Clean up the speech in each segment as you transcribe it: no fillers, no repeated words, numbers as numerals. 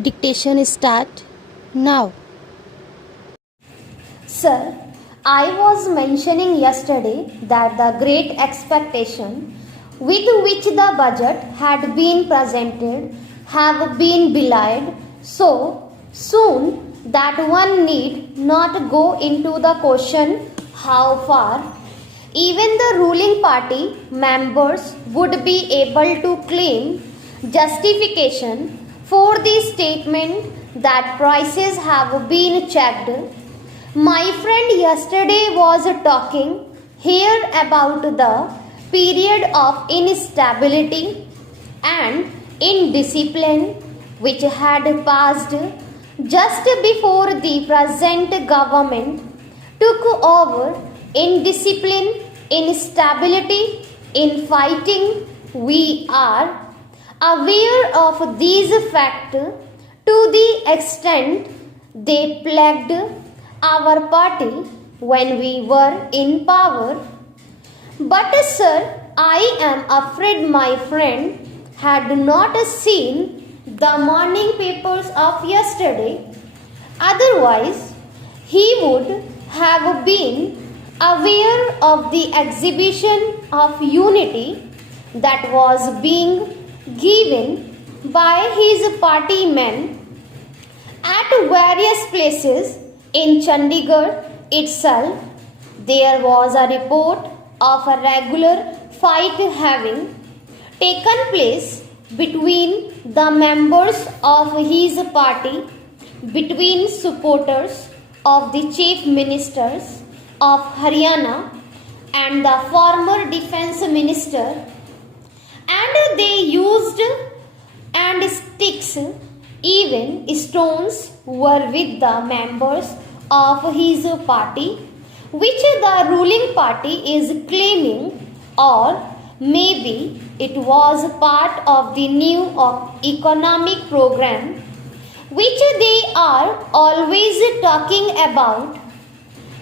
Dictation start now. Sir, I was mentioning yesterday that the great expectation with which the budget had been presented have been belied so soon that one need not go into the question how far even the ruling party members would be able to claim justification for the statement that prices have been checked. My friend yesterday was talking here about the period of instability and indiscipline which had passed just before the present government took over. Indiscipline, instability, in fighting, we are aware of these facts to the extent they plagued our party when we were in power. But, sir, I am afraid my friend had not seen the morning papers of yesterday. Otherwise, he would have been aware of the exhibition of unity that was being given by his party men at various places in Chandigarh itself. There was a report of a regular fight having taken place between the members of his party, between supporters of the chief ministers of Haryana and the former defense minister, and they used and sticks, even stones were with the members of his party, which the ruling party is claiming, or maybe it was part of the new economic program which they are always talking about.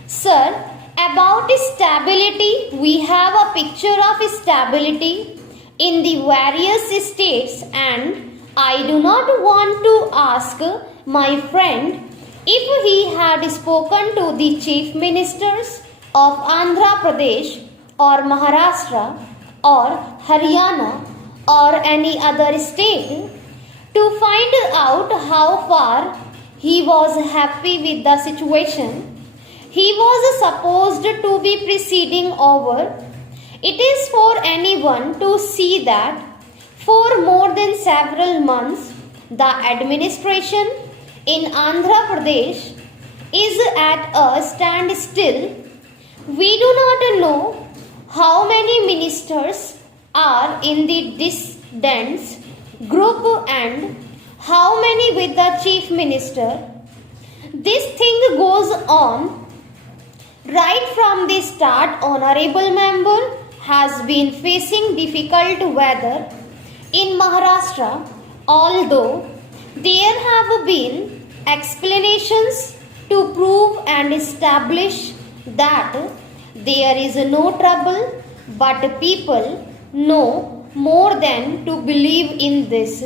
Sir, about stability, we have a picture of stability in the various states, and I do not want to ask my friend if he had spoken to the chief ministers of Andhra Pradesh or Maharashtra or Haryana or any other state to find out how far he was happy with the situation he was supposed to be proceeding over. It is for anyone to see that for more than several months the administration in Andhra Pradesh is at a standstill. We do not know how many ministers are in the dissidents group and how many with the chief minister. This thing goes on right from the start. Honorable member has been facing difficult weather in Maharashtra, although there have been explanations to prove and establish that there is no trouble, but people know more than to believe in this.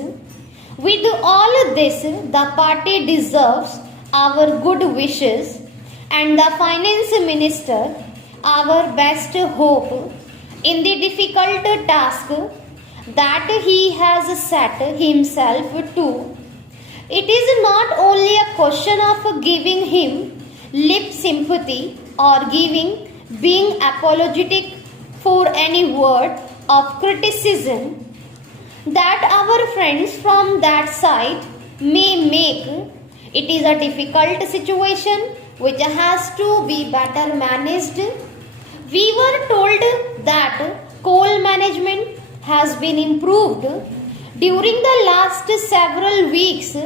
With all this, the party deserves our good wishes, and the finance minister our best hope in the difficult task that he has set himself to. It is not only a question of giving him lip sympathy or being apologetic for any word of criticism that our friends from that side may make. It is a difficult situation which has to be better managed. We were told that coal management has been improved during the last several weeks.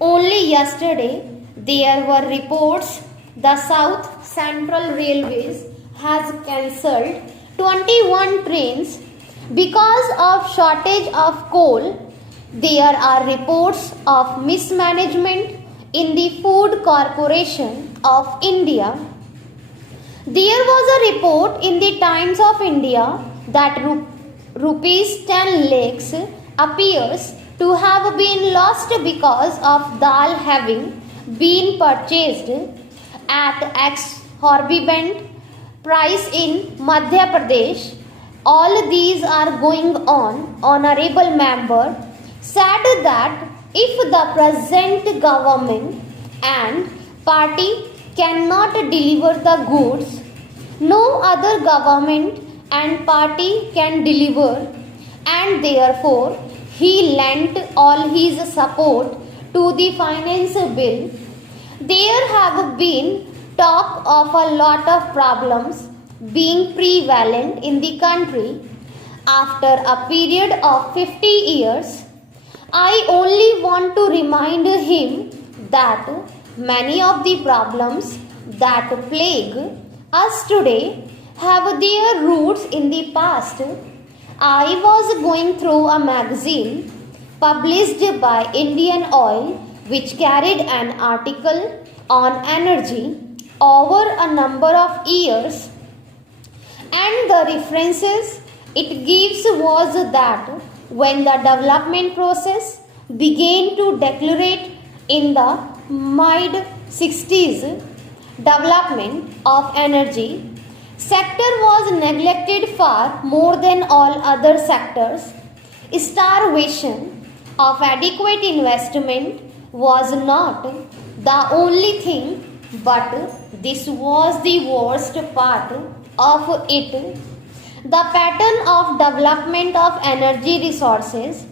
Only yesterday there were reports the South Central Railways has cancelled 21 trains because of shortage of coal. There are reports of mismanagement in the Food Corporation of India. There was a report in the Times of India that rupees 10 lakhs appears to to have been lost because of dal having been purchased at exorbitant price in Madhya Pradesh. All these are going on. Honorable member said that if the present government and party cannot deliver the goods, no other government and party can deliver, and therefore he lent all his support to the finance bill. There have been talk of a lot of problems being prevalent in the country. After a period of 50 years, I only want to remind him that many of the problems that plague us today have their roots in the past. I was going through a magazine published by Indian Oil which carried an article on energy over a number of years, and the references it gives was that when the development process began to decelerate in the mid 60s, development of energy sector was neglected far more than all other sectors. Starvation of adequate investment was not the only thing, but this was the worst part of it. The pattern of development of energy resources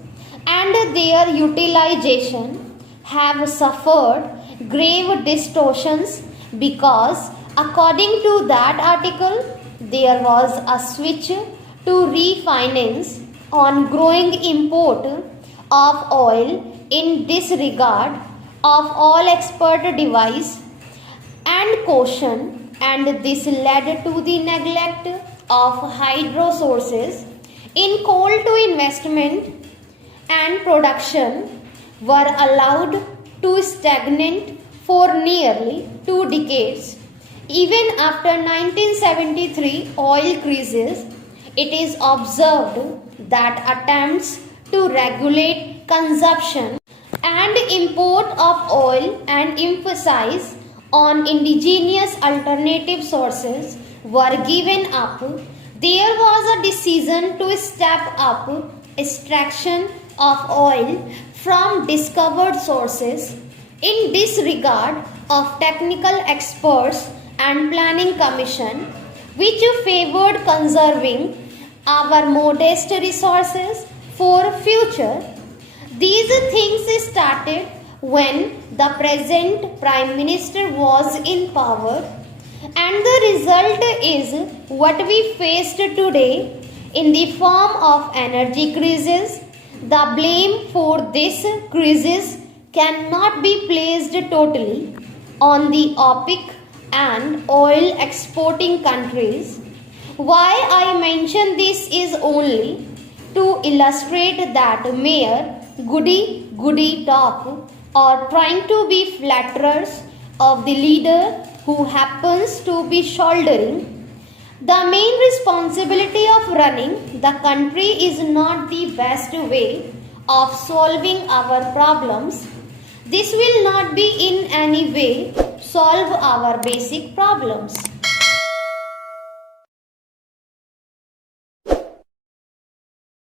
and their utilization have suffered grave distortions because, according to that article, there was a switch to refinance on growing import of oil in disregard of all expert advice and caution, and this led to the neglect of hydro sources in coal to investment and production were allowed to stagnate for nearly 2 decades. Even after 1973 oil crisis, it is observed that attempts to regulate consumption and import of oil and emphasize on indigenous alternative sources were given up. There was a decision to step up extraction of oil from discovered sources in disregard of technical experts and planning commission, which favored conserving our modest resources for future. These things started when the present Prime Minister was in power, and the result is what we faced today in the form of energy crisis. The blame for this crisis cannot be placed totally on the OPEC and oil exporting countries. Why I mention this is only to illustrate that mere goody talk or trying to be flatterers of the leader who happens to be shouldering the main responsibility of running the country is not the best way of solving our problems. This will not be in any way solve our basic problems.